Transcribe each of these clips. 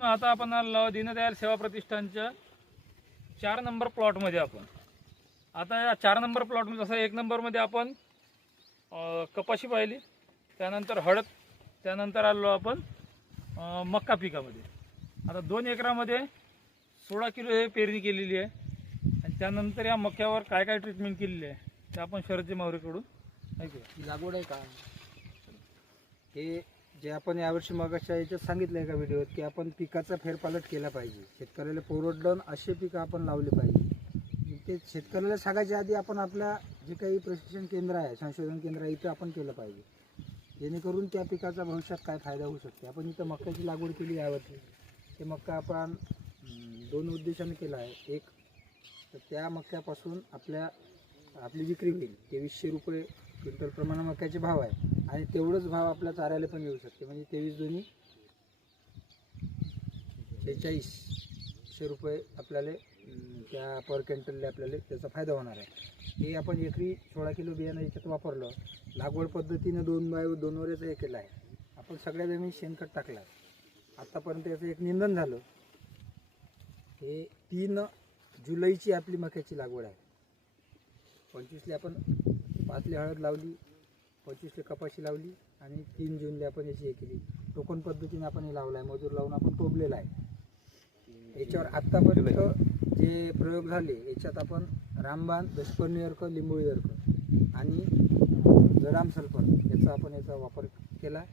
आता आपण आलो दीनदयाल सेवा प्रतिष्ठानच्या 4 नंबर प्लॉटमध्ये आपण आता या 4 नंबर प्लॉटमध्ये जसं 1 नंबरमध्ये आपण कपाशी पाहिली, त्यानंतर हळद, त्यानंतर आलो आपण मक्का पिकामध्ये. आता 2 एकरामध्ये 16 किलो हे पेरणी केलेली आहे आणि त्यानंतर या मक्यावर काय काय ट्रीटमेंट केलेली आहे ते आपण शरद मावरेकडून ऐकूया. लागवड आहे का हे जे आपण यावर्षी मगाच्या याच्यात सांगितलं आहे का व्हिडिओत की आपण पिकाचा फेरपालट केला पाहिजे. शेतकऱ्याला परवडलं असे पिकं आपण लावले पाहिजे. ते शेतकऱ्याला सांगायच्या आधी आपण आपल्या जे काही प्रशिक्षण केंद्र आहे, संशोधन केंद्र आहे, इथं आपण केलं पाहिजे, जेणेकरून त्या पिकाचा भविष्यात काय फायदा होऊ शकते. आपण इथं मक्याची लागवड केली यावर्षी. ते मक्का आपण 2 उद्देशाने केला आहे. एक तर त्या मक्यापासून आपली विक्री होईल. 2300 रुपये क्विंटल प्रमाणे मक्याचे भाव आहे आणि तेवढंच भाव आपल्या चाऱ्याला पण येऊ शकते. म्हणजे 23 दोन्ही 4600 रुपये आपल्याला त्या पर क्विंटलला आपल्याला त्याचा फायदा होणार आहे. हे आपण एकरी 16 किलो बियाणं याच्यात वापरलं. लागवड पद्धतीनं 2x2 वरच हे केलं आहे. आपण सगळ्या जमीन शेणखत टाकलं आहे. आत्तापर्यंत याचं एक निंदन झालं. हे 3 जुलैची आपली मक्याची लागवड आहे. 25ला आपण 5ला हळद लावली, 25ला कपाशी लावली आणि 3 जूनला आपण याची हे केली. टोकन पद्धतीने आपण हे लावलं आहे. मजूर लावून आपण टोबलेला आहे. याच्यावर आत्तापर्यंत जे प्रयोग झाले याच्यात आपण रामबाण, दशपर्णी अर्क, लिंबोळी अर्क आणि जडाम सल्फर याचा वापर केला.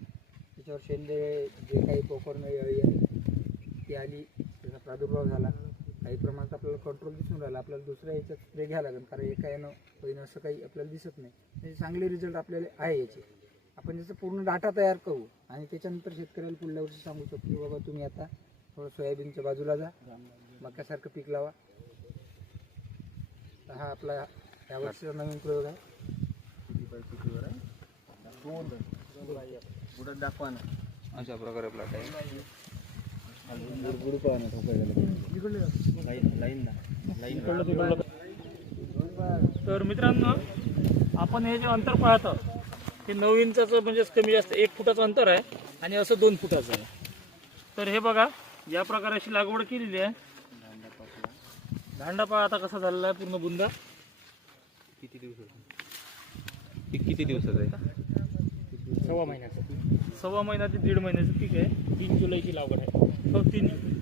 त्याच्यावर शेंदे जे काही पोकरणी अळी आहे ती आली, त्याचा प्रादुर्भाव झाला. काही प्रमाणात आपल्याला कंट्रोल दिसून राहिला. आपल्याला दुसऱ्या याच्यात स्प्रे घ्यायला लागेल कारण एका यानं होईन असं काही आपल्याला दिसत नाही. त्याचे चांगले रिझल्ट आपल्याला आहे याचे. आपण याचा पूर्ण डाटा तयार करू आणि त्याच्यानंतर शेतकऱ्याला पुढल्या वर्षी सांगू शकतो की बाबा तुम्ही आता थोडं सोयाबीनच्या बाजूला जा, मक्यासारखं पीक लावा. हा आपला या वर्षीचा नवीन प्रयोग आहे. दाखवा ना अशा प्रकारे प्लॉट आहे. तर मित्रांनो, आपण हे जे अंतर पाहतो ते 9 इंचाचं म्हणजे कमी जास्त 1 फुटाचं अंतर आहे आणि असं 2 फुटाचं आहे. तर हे बघा या प्रकारे अशी लागवड केलेली आहे. दांडा पहा आता कसा झालेला आहे, पूर्ण बुंदा. किती दिवसाचा आहे? 1.25 महिन्याचं. 1.25 महिना ते 1.5 महिन्याचं पीक आहे. 3 जुलैची लागवड आहे. 3 जुलै.